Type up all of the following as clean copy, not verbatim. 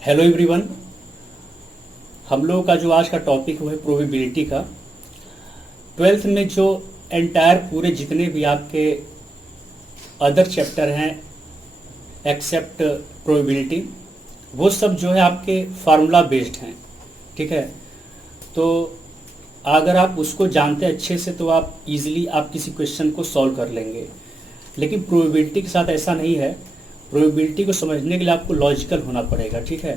Hello everyone. हम लोगों का जो आज का टॉपिक है प्रोबेबिलिटी का। ट्वेल्थ में जो एंटायर पूरे जितने भी आपके अदर चैप्टर हैं एक्सेप्ट प्रोबेबिलिटी, वो सब जो है आपके फार्मूला बेस्ड हैं। ठीक है, तो अगर आप उसको जानते हैं अच्छे से तो आप इजीली आप किसी क्वेश्चन को सॉल्व कर लेंगे। लेकिन प्रोबेबिलिटी के साथ ऐसा नहीं है। प्रोबेबिलिटी को समझने के लिए आपको लॉजिकल होना पड़ेगा। ठीक है,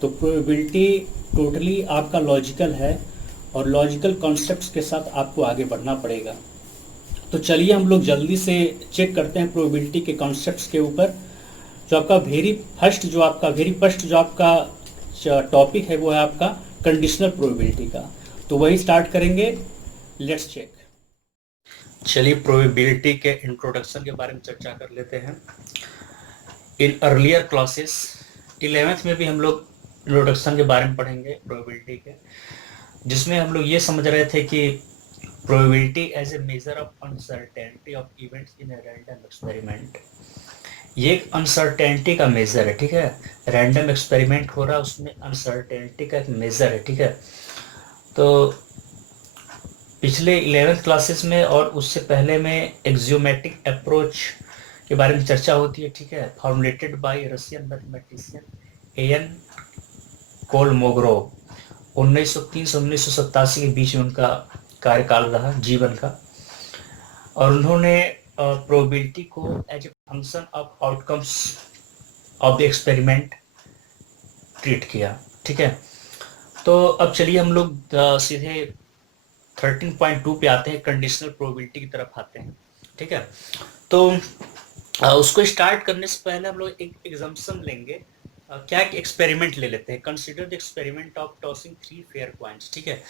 तो प्रोबेबिलिटी टोटली आपका लॉजिकल है और लॉजिकल कॉन्सेप्ट्स के साथ आपको आगे बढ़ना पड़ेगा। तो चलिए हम लोग जल्दी से चेक करते हैं प्रोबेबिलिटी के कॉन्सेप्ट्स के ऊपर। वेरी फर्स्ट जो आपका टॉपिक है वो है आपका कंडीशनल प्रोबेबिलिटी का। तो वही स्टार्ट करेंगे। Let's check. चलिए प्रोबेबिलिटी के इंट्रोडक्शन के बारे में चर्चा कर लेते हैं। इन अर्लियर क्लासेस 11th में भी हम लोग इंट्रोडक्शन के बारे में पढ़ेंगे प्रोबेबिलिटी के, जिसमें हम लोग ये समझ रहे थे कि probability as a measure of uncertainty of events in a random experiment. ये एक अनसर्टेनिटी का मेजर है। ठीक है, रैंडम एक्सपेरिमेंट हो रहा है, उसमें अनसर्टेनिटी का एक मेजर है। ठीक है, तो पिछले 11th क्लासेस में और उससे पहले में एक्सियोमेटिक अप्रोच के बारे में चर्चा होती है। ठीक है, formulated by Russian mathematician N Kolmogorov. 1903 से 1987 के बीच में उनका कार्यकाल रहा, जीवन का। और उन्होंने प्रोबेबिलिटी को as a function of outcomes of the experiment treat किया। ठीक है, तो अब चलिए हम लोग सीधे 13.2 पे आते हैं, कंडीशनल प्रोबेबिलिटी की तरफ आते हैं। ठीक है, तो उसको स्टार्ट करने से पहले हम लोग एक एग्जाम्पशन लेंगे। क्या एक एक्सपेरिमेंट ले लेते हैं। Consider the experiment of tossing 3 fair coins. ठीक है,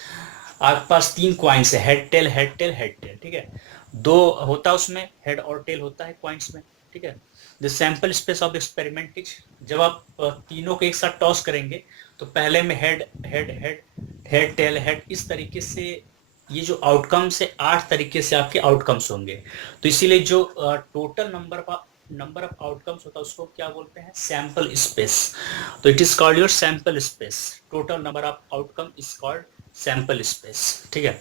आपके पास 3 कॉइन्स है, head tail head tail head tail. ठीक है, दो होता है उसमें, हेड और टेल होता है कॉइन्स में। ठीक है, the sample space of experiment is, जब आप तीनों को एक साथ टॉस करेंगे तो पहले में head head head head tail head, इस तरीके से ये जो आउटकम्स है 8 तरीके से आपके आउटकम्स होंगे। तो इसीलिए जो टोटल नंबर ऑफ आउटकम्स होता है उसको क्या बोलते हैं, सैंपल स्पेस। तो it is called your sample space. Total number of outcome is called sample space. ठीक है,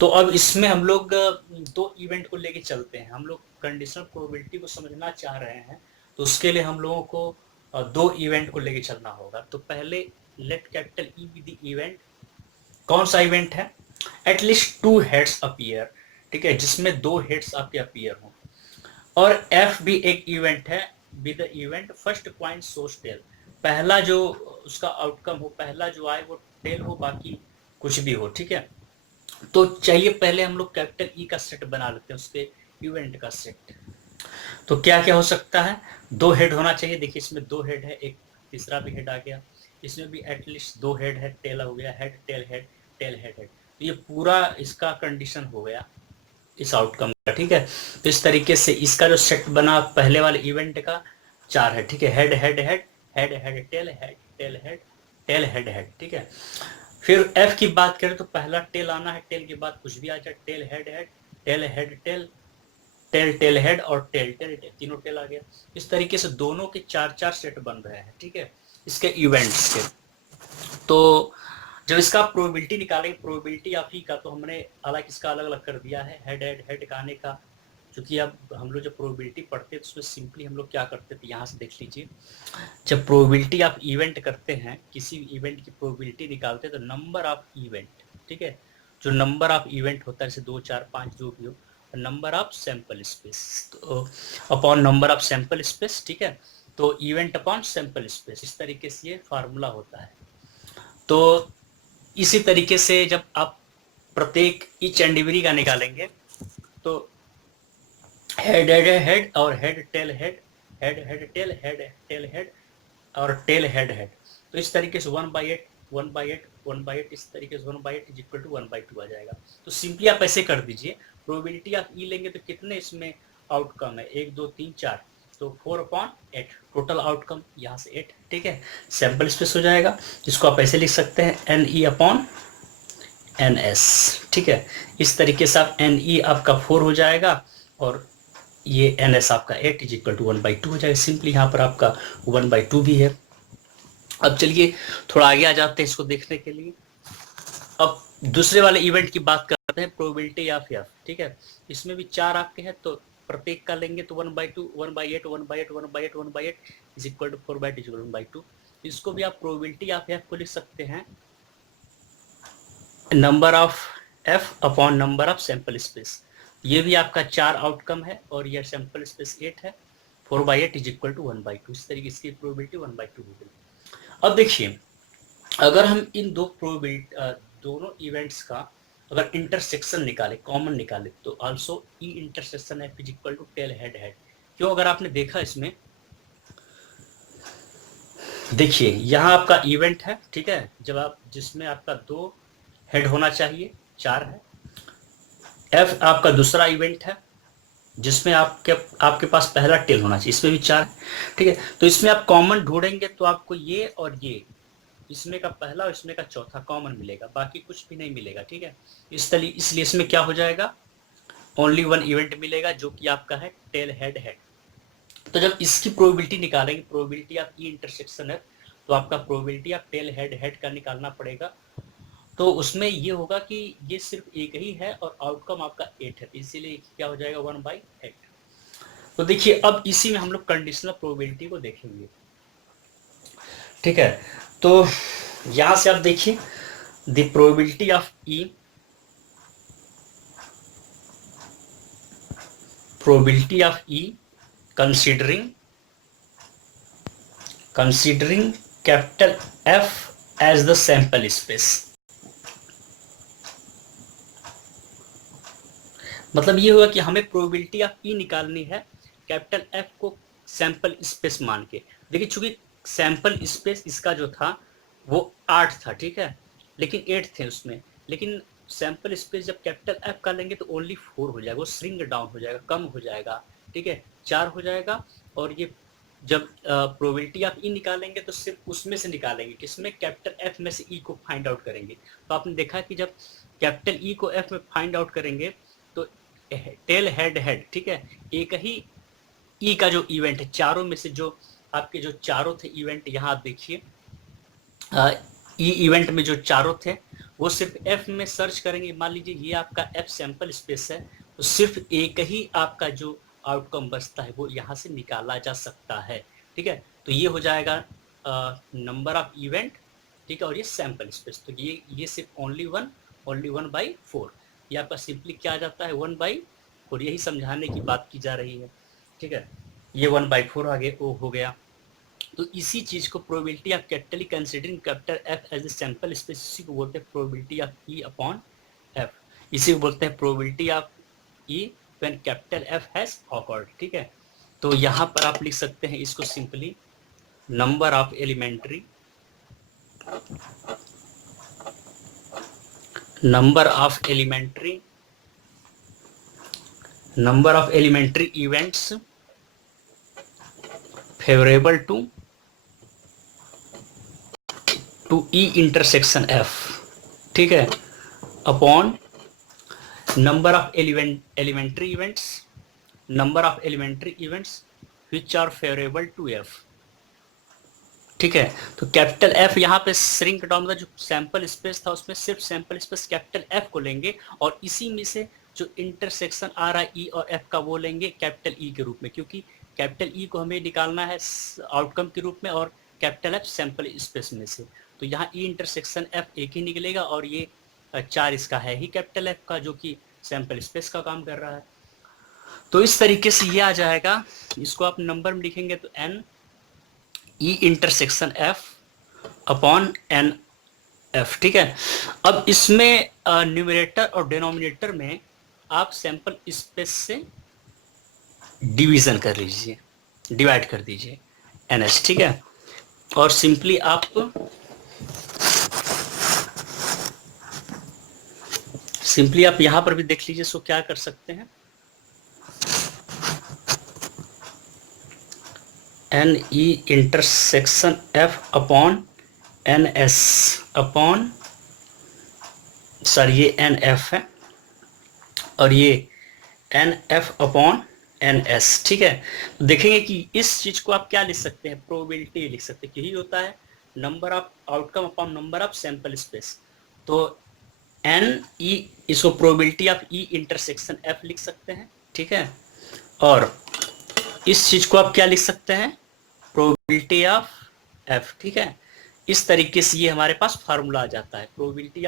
तो अब इसमें हम लोग दो इवेंट को लेके चलते हैं। हम लोग कंडीशनल प्रोबेबिलिटी को समझना चाह रहे हैं, तो उसके लिए हम लोगों को दो इवेंट को लेके चलना होगा। तो पहले let capital E B the event. कौन सा इवेंट है, एटलीस्ट 2 हेड्स अपीयर। ठीक है, जिसमें 2 हेड्स आपके अपीयर हों। और एफ भी एक इवेंट है, B the event first point source tail. पहला जो उसका आउटकम हो, पहला जो आए वो टेल हो, बाकी कुछ भी हो। ठीक है, तो चलिए पहले हम लोग कैपिटल ई का सेट बना लेते हैं, उसके इवेंट का सेट। तो क्या क्या हो सकता है, 2 हेड होना चाहिए। देखिए इसमें 2 हेड है, एक तीसरा भी हेड आ गया। इसमें भी एटलीस्ट 2 हेड है, टेल हो गया, head tail head tail head head. तो ये पूरा इसका कंडीशन हो गया इस आउटकम का। ठीक है, तो इस तरीके से इसका जो सेट बना पहले वाले इवेंट का 4 है। ठीक है, head head head head head tail head tail head tail head head. ठीक है, फिर एफ की बात करें तो पहला टेल आना है, टेल के बाद कुछ भी आ जाए, tail head head tail head tail tail tail head और टेल टेल टेल, तीनों टेल आ गया। इस तरीके से दोनों के 4-4 सेट बन रहे हैं। ठीक है, इसके इवेंट्स के। तो जब इसका प्रोबेबिलिटी निकालेंगे, प्रोबेबिलिटी आप ही का, तो हमने हालांकि इसका अलग अलग कर दिया है, हेड हेड हेड का आने का। क्योंकि अब हम लोग जब प्रोबेबिलिटी पढ़ते हैं तो उसमें सिंपली हम लोग क्या करते थे, यहाँ से देख लीजिए। जब प्रोबेबिलिटी आप इवेंट करते हैं, किसी इवेंट की प्रोबेबिलिटी निकालते हैं, तो नंबर ऑफ इवेंट, ठीक है, जो नंबर ऑफ इवेंट होता है, जैसे 2 4 5 जो भी हो, नंबर ऑफ सैंपल स्पेस, तो upon number of sample space. ठीक है, तो इवेंट अपॉन सैंपल स्पेस, इस तरीके से ये फार्मूला होता है। तो इसी तरीके से जब आप प्रत्येक ईच एंड एवरी का निकालेंगे, तो हेड हेड हेड और head tail head head head tail head tail head और टेल हेड हेड। तो इस तरीके से 1/8 1/8 1/8, इस तरीके से 1/8 इज इक्वल टू 1/2 आ जाएगा। तो सिंपली आप ऐसे कर दीजिए, प्रोबेबिलिटी आप ई लेंगे तो कितने इसमें आउटकम है, 1 2 3 4, तो 4/8 टोटल आउटकम, यहाँ से 8। ठीक है, सैंपल स्पेस हो जाएगा, जिसको आप ऐसे लिख सकते हैं N E upon N S. ठीक है, इस तरीके से आप एन ई आपका 4 हो जाएगा और ये एन एस आपका 8 इज इक्वल टू 1/2 हो जाएगा। सिंपली यहाँ पर आपका 1/2 भी है। अब चलिए थोड़ा आगे आ जाते हैं इसको देखने के लिए। अब दूसरे वाले इवेंट की बात करते हैं, प्रोबेबिलिटी ऑफ एफ। ठीक है, इसमें भी 4 आपके हैं, तो प्रत्येक का लेंगे तो 1/2, 1/8, 1/8, 1/8, 1/8 is equal to 4/2 is equal to 1/2। इसको भी आप प्रोबेबिलिटी ऑफ एफ को लिख सकते हैं number of F upon number of sample space. ये भी आपका 4 आउटकम है और ये सैंपल स्पेस 8 है, 4/8 इज इक्वल टू 1/2। इस तरीके इसकी प्रोबेबिलिटी 1/2 हो गई। अब देखिए, अगर हम इन दो प्रोबेबिलिटी दोनों इवेंट्स का अगर इंटरसेक्शन निकाले, कॉमन निकाले, तो also E intersection F is equal to tail head head. क्यों? अगर आपने देखा इसमें, देखिए यहाँ आपका इवेंट है, ठीक है, जब आप जिसमें आपका 2 हेड होना चाहिए, 4 है। एफ आपका दूसरा इवेंट है जिसमें आपके पास पहला टेल होना चाहिए, इसमें भी 4 है। ठीक है, तो इसमें आप कॉमन ढूंढेंगे तो आपको ये और ये, इसमें का पहला और इसमें का चौथा कॉमन मिलेगा, बाकी कुछ भी नहीं मिलेगा। ठीक है, इसलिए इसमें क्या हो जाएगा, ओनली 1 इवेंट मिलेगा जो कि आपका है टेल हेड हेड। तो जब इसकी प्रोबेबिलिटी निकालेंगे, प्रोबेबिलिटी ऑफ ई इंटरसेक्शन है, तो आपका probability of tell head head का निकालना पड़ेगा। तो उसमें ये होगा कि ये सिर्फ एक ही है और आउटकम आपका 8 है, इसीलिए क्या हो जाएगा 1/8। तो देखिए अब इसी में हम लोग कंडीशनल प्रोबेबिलिटी को देखेंगे। ठीक है, तो यहां से आप देखिए the probability of E, probability of E considering capital F as the sample space। मतलब ये होगा कि हमें प्रोबेबिलिटी ऑफ ई निकालनी है कैपिटल एफ को सैंपल स्पेस मान के। देखिए चूंकि सैंपल स्पेस इसका जो था वो 8 था, ठीक है, लेकिन 8 थे उसमें, लेकिन सैंपल स्पेस जब कैपिटल एफ का लेंगे तो ओनली 4 हो जाएगा, वो श्रिंक डाउन हो जाएगा, कम हो जाएगा। ठीक है, 4 हो जाएगा। और ये जब प्रोबेबिलिटी ऑफ ई निकालेंगे तो सिर्फ उसमें से निकालेंगे, किसमें, कैपिटल एफ में से ई को फाइंड आउट करेंगे। तो आपने देखा कि जब कैपिटल ई को एफ में फाइंड आउट करेंगे तो टेल हेड हेड, ठीक है, एक ही ई का जो इवेंट है, चारों में से जो आपके जो चारों थे इवेंट, यहाँ आप देखिए ई इवेंट में जो चारों थे वो सिर्फ एफ में सर्च करेंगे। मान लीजिए ये आपका एफ सैंपल स्पेस है, तो सिर्फ एक ही आपका जो आउटकम बचता है वो यहाँ से निकाला जा सकता है। ठीक है, तो ये हो जाएगा नंबर ऑफ इवेंट, ठीक है, और ये सैंपल स्पेस, तो ये सिर्फ ओनली 1/4। ये आपका सिंपली क्या आ जाता है 1/4, यही समझाने की बात की जा रही है। ठीक है, ये 1/4 आगे वो हो गया। तो इसी चीज को probability of capitally considering capital F as a sample space, इसी को बोलते हैं probability of E upon F. इसी को बोलते हैं probability of E when capital F has occurred. ठीक है, तो यहाँ पर आप लिख सकते हैं इसको simply number of elementary events favourable to E intersection F, ठीक है, upon number of elementary events which are favourable to F. ठीक है, तो कैपिटल एफ यहाँ पे श्रिंक डाउन का जो सैंपल स्पेस था उसमें सिर्फ सैंपल स्पेस कैपिटल एफ को लेंगे और इसी में से जो इंटरसेक्शन आ रहा है ई और एफ का वो लेंगे कैपिटल ई के रूप में, क्योंकि कैपिटल ई को हमें निकालना है आउटकम के रूप में और कैपिटल एफ सैंपल स्पेस में से। तो यहाँ ई इंटरसेक्शन एफ एक ही निकलेगा और ये 4 इसका है ही कैपिटल एफ का जो कि सैंपल स्पेस का काम कर रहा है। तो इस तरीके से ये आ जाएगा, इसको आप नंबर में लिखेंगे तो N E intersection F upon N F. ठीक है, अब इसमें न्यूमरेटर और डिनोमिनेटर में आप सैंपल स्पेस से डिवीजन कर लीजिए, डिवाइड कर दीजिए एन एच। ठीक है, और सिंपली आप यहां पर भी देख लीजिए, सो क्या कर सकते हैं, N E intersection F upon N S upon, sir ये एन एफ है और ये N F upon N S. ठीक है, तो देखेंगे कि इस चीज को आप क्या लिख सकते हैं, प्रोबेबिलिटी लिख सकते हैं, यही होता है number of outcome upon number of sample space. तो एन ई, इसको probability of E intersection F लिख सकते हैं, ठीक है। और इस चीज को आप क्या लिख सकते हैं, प्रोबेबिलिटी ऑफ एफ, ठीक है। इस तरीके से ये हमारे पास फार्मूला आ जाता है, probability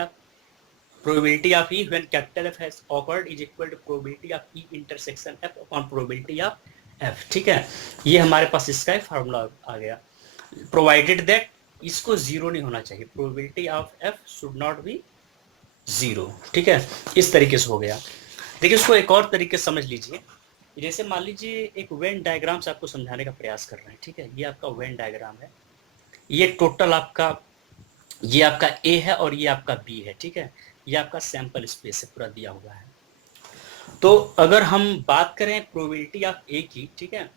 of E when capital F has occurred is equal to probability of E intersection F upon probability of F, ठीक है। ये हमारे पास इसका फार्मूला आ गया। प्रोवाइडेड दैट इसको जीरो नहीं होना चाहिए, probability of F should not be zero, ठीक है। इस तरीके से हो गया। देखिए इसको एक और तरीके से समझ लीजिए। जैसे मान लीजिए एक वेन डायग्राम से आपको समझाने का प्रयास कर रहे हैं, ठीक है। ये आपका वेन डायग्राम है, ये टोटल आपका, ये आपका ए है और ये आपका बी है, ठीक है। ये आपका सैंपल स्पेस है, पूरा दिया हुआ है। तो अगर हम बात करें प्रोबेबिलिटी ऑफ ए की, ठीक है,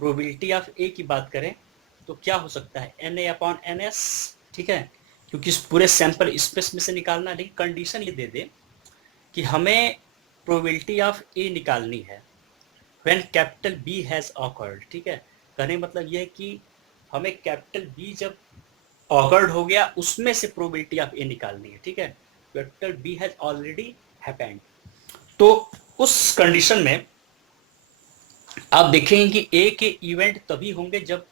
प्रोबेबिलिटी ऑफ ए की बात करें तो क्या हो सकता है, N A upon N S, ठीक है। क्योंकि इस पूरे सैंपल स्पेस में से निकालना, लेकिन कंडीशन ये दे दे कि हमें प्रोबेबिलिटी ऑफ ए निकालनी है when capital B has occurred, ठीक है। कहने मतलब ये है कि हमें कैपिटल बी जब ऑकर्ड हो गया उसमें से प्रोबेबिलिटी ऑफ ए निकालनी है, ठीक है। Capital B has already happened. तो उस कंडीशन में आप देखेंगे कि ए के इवेंट तभी होंगे जब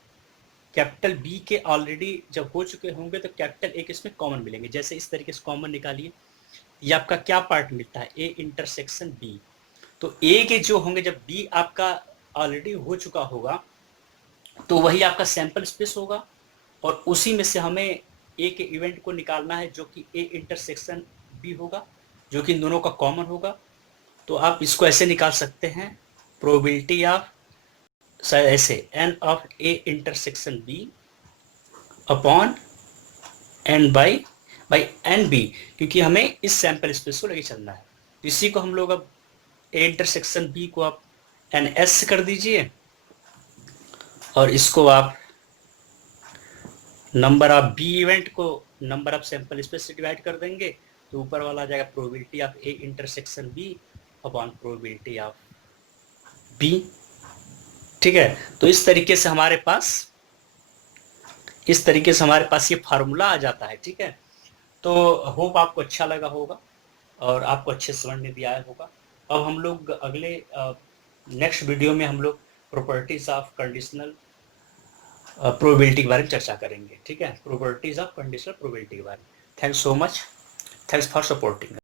कैपिटल बी के ऑलरेडी जब हो चुके होंगे, तो कैपिटल ए के इसमें कॉमन मिलेंगे। जैसे इस तरीके से कॉमन निकालिए, ये आपका क्या पार्ट मिलता है, ए इंटरसेक्शन बी। तो ए के जो होंगे जब बी आपका ऑलरेडी हो चुका होगा तो वही आपका सैंपल स्पेस होगा, और उसी में से हमें ए के इवेंट को निकालना है जो कि ए इंटरसेक्शन बी होगा, जो कि दोनों का कॉमन होगा। तो आप इसको ऐसे निकाल सकते हैं, प्रोबेबिलिटी ऑफ ऐसे N of A intersection B upon N by N B, क्योंकि हमें इस सैंपल स्पेस को लेके चलना है। इसी को हम लोग अब ए इंटरसेक्शन बी को आप एन एस कर दीजिए, और इसको आप नंबर ऑफ बी इवेंट को नंबर ऑफ सैंपल स्पेस से डिवाइड कर देंगे, तो ऊपर वाला आ जाएगा probability of A intersection B upon probability of B, ठीक है। तो इस तरीके से हमारे पास ये फार्मूला आ जाता है, ठीक है। तो होप आपको अच्छा लगा होगा और आपको अच्छे समझ में भी आया होगा। अब हम लोग अगले नेक्स्ट वीडियो में हम लोग प्रॉपर्टीज ऑफ कंडीशनल प्रोबेबिलिटी के बारे में चर्चा करेंगे, ठीक है। प्रॉपर्टीज ऑफ कंडीशनल प्रोबेबिलिटी के बारे में। Thanks so much, thanks for supporting.